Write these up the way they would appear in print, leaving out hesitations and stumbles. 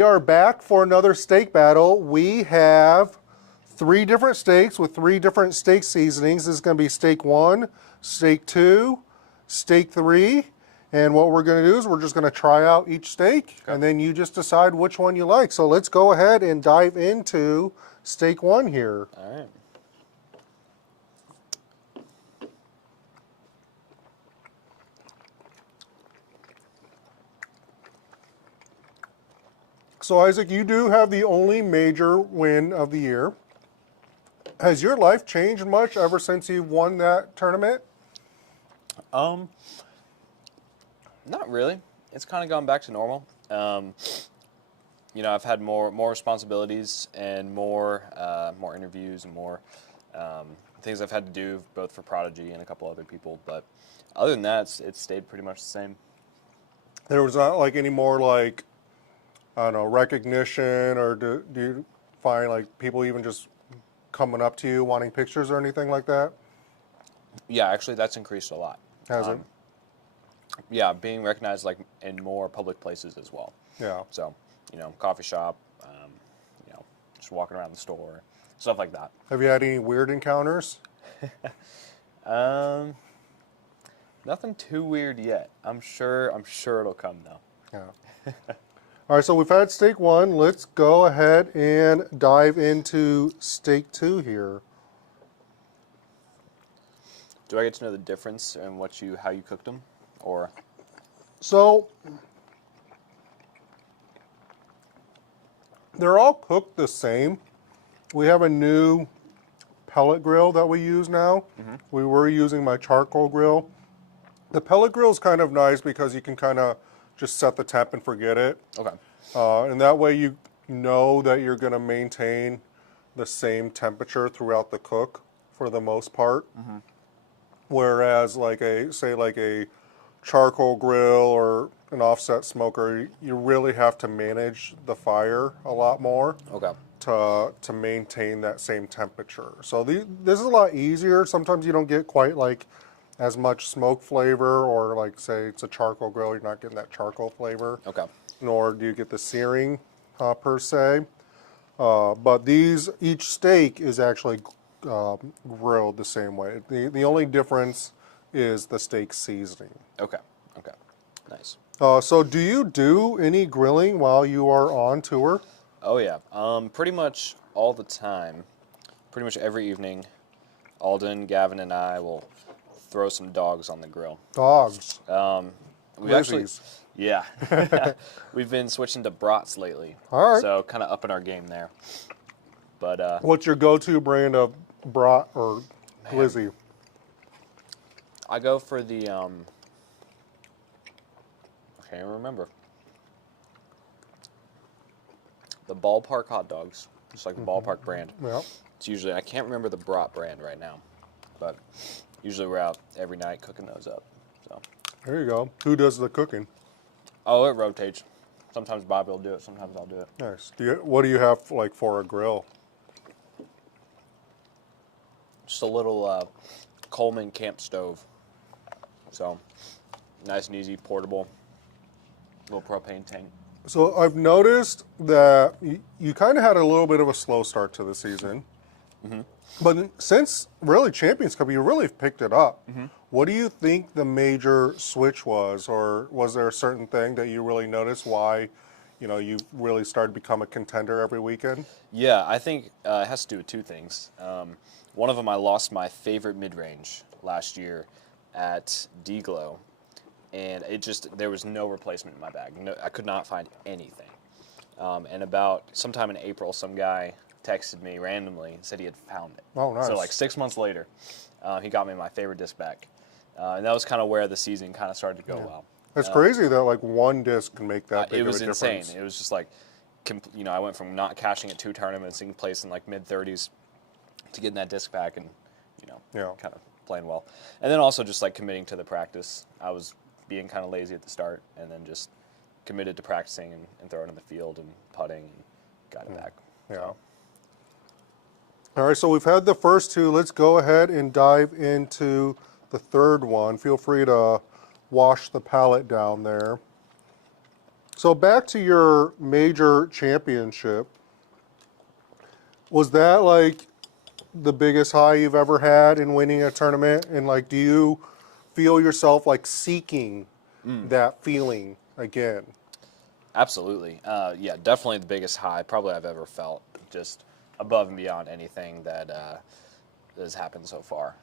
We are back for another steak battle. We have 3 different steaks with 3 different steak seasonings. This is going to be steak 1, steak 2, steak 3. And what we're going to do is we're just going to try out each steak, and then you just decide which one you like. So let's go ahead and dive into steak 1 here. All right. So Isaac, you do have the only major win of the year. Has your life changed much ever since you won that tournament? Not really. It's kind of gone back to normal. You know, I've had more responsibilities and more interviews and more things I've had to do both for Prodigy and a couple other people. But other than that, it's stayed pretty much the same. There was not like any more like, I don't know, recognition, or do you find like people even just coming up to you wanting pictures or anything like that? Yeah, actually, that's increased a lot. Has it? Yeah, being recognized like in more public places as well. Yeah. So, you know, coffee shop, you know, just walking around the store, stuff like that. Have you had any weird encounters? Nothing too weird yet. I'm sure it'll come though. Yeah. All right, so we've had steak 1. Let's go ahead and dive into steak 2 here. Do I get to know the difference in how you cooked them, or? So they're all cooked the same. We have a new pellet grill that we use now. We were using my charcoal grill. The pellet grill is kind of nice because you can kind of just set the temp and forget it. Okay. And that way you know that you're going to maintain the same temperature throughout the cook for the most part. Whereas like a charcoal grill or an offset smoker, you really have to manage the fire a lot more. Okay. To maintain that same temperature. So this is a lot easier. Sometimes you don't get quite like as much smoke flavor, or like say it's a charcoal grill, you're not getting that charcoal flavor. Okay. Nor do you get the searing per se. But each steak is actually grilled the same way. The only difference is the steak seasoning. Okay. Okay. Nice. So do you do any grilling while you are on tour? Oh yeah. Pretty much all the time. Pretty much every evening, Alden, Gavin, and I will throw some dogs on the grill. Dogs. We actually, yeah, we've been switching to brats lately. All right. So kind of upping our game there. But What's your go-to brand of brat or glizzy? I go for the I can't even remember. The Ballpark hot dogs, just like the Ballpark brand. Yeah. It's usually, I can't remember the brat brand right now, but usually we're out every night cooking those up. So. There you go. Who does the cooking? Oh, it rotates. Sometimes Bobby will do it. Sometimes I'll do it. Nice. What do you have like for a grill? Just a little Coleman camp stove. So nice and easy, portable, little propane tank. So I've noticed that you kind of had a little bit of a slow start to the season. But since really Champions Cup, you really picked it up. What do you think the major switch was, or was there a certain thing that you really noticed why, you really started to become a contender every weekend? Yeah, I think it has to do with 2 things. One of them, I lost my favorite mid-range last year at D-Glow, and there was no replacement in my bag. No, I could not find anything. And about sometime in April, some guy texted me randomly and said he had found it. Oh, nice. So like 6 months later, he got me my favorite disc back. And that was kind of where the season kind of started to go well. It's crazy that like one disc can make that big of a difference. It was insane. It was just like, I went from not cashing at 2 tournaments and placing like mid-30s to getting that disc back and, kind of playing well. And then also just like committing to the practice. I was being kind of lazy at the start, and then just committed to practicing and throwing in the field and putting and got it back. Yeah. So. All right, so we've had the first 2. Let's go ahead and dive into the third one. Feel free to wash the palette down there. So back to your major championship, was that like the biggest high you've ever had in winning a tournament? And like, do you feel yourself like seeking that feeling again? Absolutely. Yeah, definitely the biggest high probably I've ever felt, just above and beyond anything that has happened so far.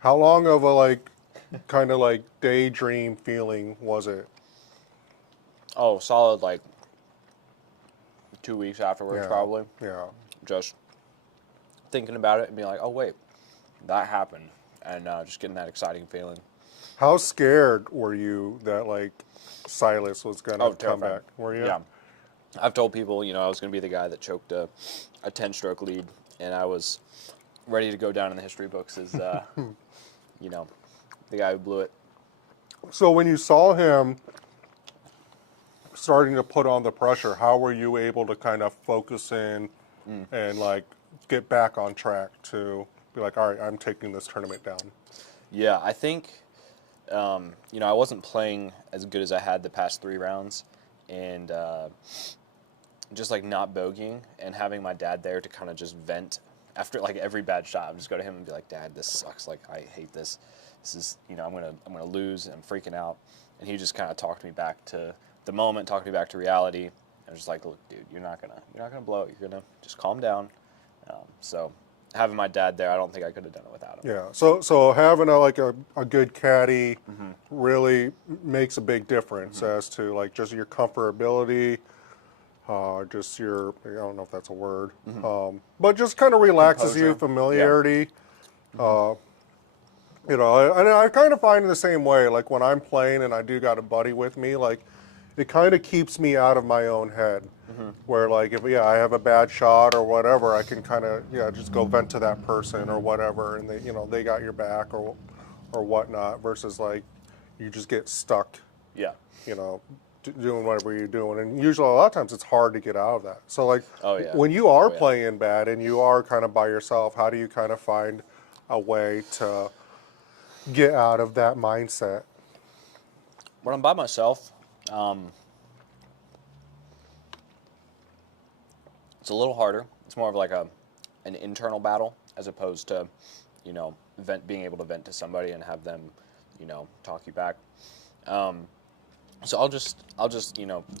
How long of a like kind of like daydream feeling was it? Oh, solid like 2 weeks afterwards, Yeah. probably. Yeah. Just thinking about it and being like, oh, wait, that happened. And just getting that exciting feeling. How scared were you that like Silas was gonna come terrified. back? Were you? Yeah. I've told people, I was going to be the guy that choked a 10-stroke lead, and I was ready to go down in the history books as, the guy who blew it. So when you saw him starting to put on the pressure, how were you able to kind of focus in and like get back on track to be like, all right, I'm taking this tournament down? Yeah, I think, I wasn't playing as good as I had the past 3 rounds, and just like not bogeying and having my dad there to kind of just vent after like every bad shot. I'm just go to him and be like, Dad, this sucks. Like, I hate this. This is, I'm gonna lose. And I'm freaking out. And he just kind of talked me back to the moment, talked me back to reality. I was just like, look, dude, you're not gonna blow it. You're gonna just calm down. So having my dad there, I don't think I could have done it without him. Yeah. So having a good caddy really makes a big difference as to like just your comfortability, just your, I don't know if that's a word, but just kind of relaxes you, Composure. familiarity. I kind of find it the same way. Like when I'm playing and I do got a buddy with me, like it kind of keeps me out of my own head. Where like if I have a bad shot or whatever, I can kind of just go vent to that person or whatever, and they got your back or whatnot. Versus like you just get stuck, Yeah. doing whatever you're doing, and usually a lot of times it's hard to get out of that. So like Oh, yeah. when you are Oh, yeah. playing bad and you are kind of by yourself, how do you kind of find a way to get out of that mindset? When I'm by myself, it's a little harder. It's more of like an internal battle as opposed to, being able to vent to somebody and have them, talk you back. So I'll just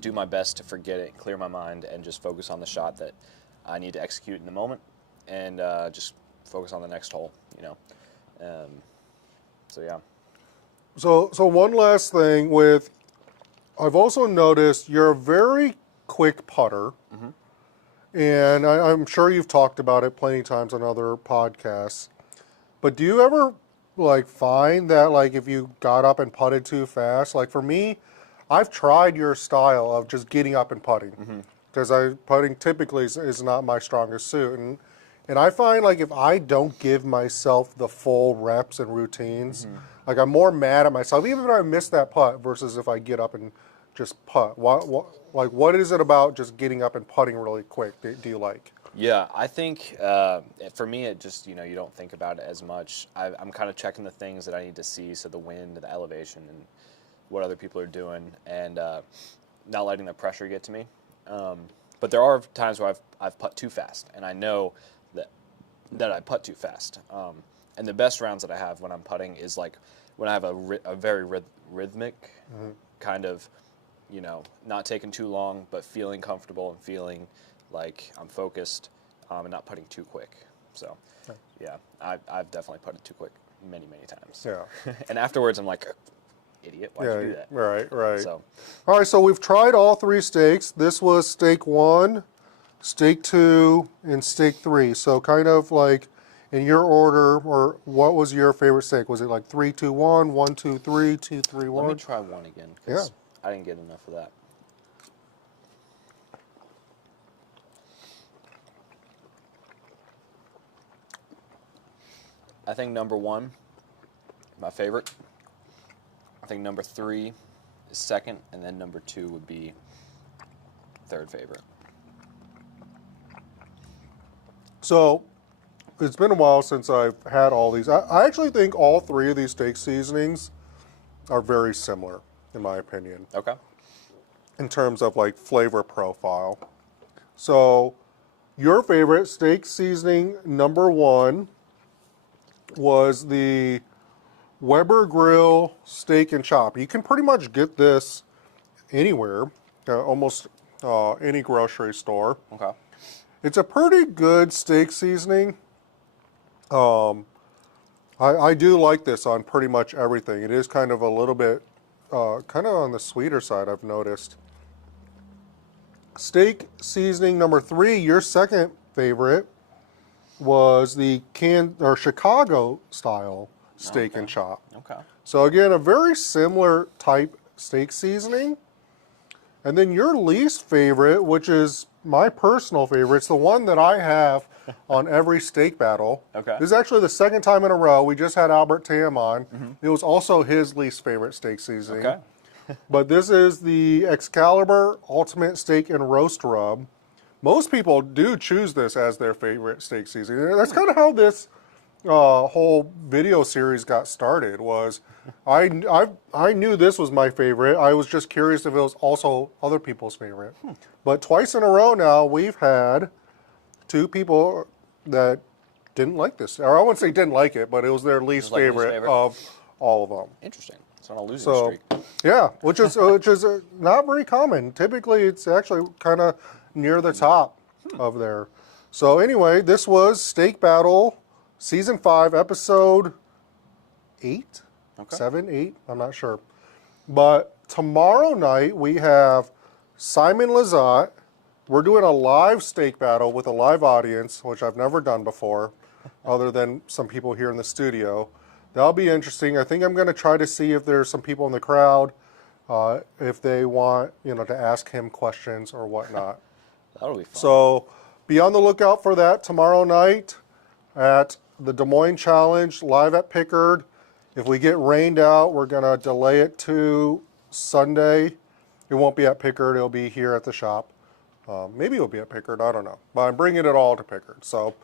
do my best to forget it, clear my mind, and just focus on the shot that I need to execute in the moment, and just focus on the next hole. So yeah. So one last thing I've also noticed you're a very quick putter. And I'm sure you've talked about it plenty of times on other podcasts. But do you ever like find that like if you got up and putted too fast? Like for me, I've tried your style of just getting up and putting because putting typically is not my strongest suit. And I find like if I don't give myself the full reps and routines, like I'm more mad at myself even if I miss that putt versus if I get up and just putt. What is it about just getting up and putting really quick do you like? Yeah, I think for me, it just, you don't think about it as much. I'm kind of checking the things that I need to see, so the wind, the elevation, and what other people are doing, and not letting the pressure get to me. But there are times where I've putt too fast, and I know that I putt too fast. And the best rounds that I have when I'm putting is like when I have a very rhythmic kind of, not taking too long, but feeling comfortable and feeling like I'm focused and not putting too quick. So, yeah, I've definitely putted too quick many, many times. Yeah. And afterwards, I'm like, idiot, why'd you do that? Right. So, All right, so we've tried all 3 stakes. This was stake 1, stake 2, and stake 3. So kind of like in your order, or what was your favorite stake? Was it like 3, 2, 1, 1, 2, 3, 2, 3, 1? let me try one again, because I didn't get enough of that. I think number 1, my favorite. I think number 3 is second, and then number 2 would be third favorite. So it's been a while since I've had all these. I actually think all 3 of these steak seasonings are very similar, in my opinion. Okay. in terms of like flavor profile. So your favorite steak seasoning number one was the Weber Grill Steak and Chop. You can pretty much get this anywhere, almost any grocery store. Okay. It's a pretty good steak seasoning. I do like this on pretty much everything. It is kind of a little bit, kind of on the sweeter side, I've noticed. Steak seasoning number three, your second favorite, was the Chicago style steak and chop. Okay. So again, a very similar type steak seasoning. And then your least favorite, which is my personal favorite, it's the one that I have on every steak battle. Okay. This is actually the second time in a row. We just had Albert Tam on. It was also his least favorite steak seasoning. Okay. But this is the Excalibur Ultimate Steak and Roast Rub. Most people do choose this as their favorite steak seasoning. That's kind of how this whole video series got started. Was I knew this was my favorite. I was just curious if it was also other people's favorite. But twice in a row now, we've had two people that didn't like this. Or I wouldn't say didn't like it, but it was their least like least favorite favorite. of all of them. Interesting. It's on a losing So, streak. yeah, which is not very common. Typically, it's actually kind of near the top of there. So anyway, this was Steak Battle, Season 5, Episode 8? Okay. 7, 8? I'm not sure. But tomorrow night, we have Simon Lizotte. We're doing a live steak battle with a live audience, which I've never done before, other than some people here in the studio. That'll be interesting. I think I'm going to try to see if there's some people in the crowd, if they want, to ask him questions or whatnot. That'll be fun. So be on the lookout for that tomorrow night at the Des Moines Challenge, live at Pickard. If we get rained out, we're going to delay it to Sunday. It won't be at Pickard. It'll be here at the shop. Maybe it'll be at Pickard. I don't know. But I'm bringing it all to Pickard. So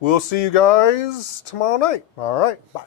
we'll see you guys tomorrow night. All right. Bye.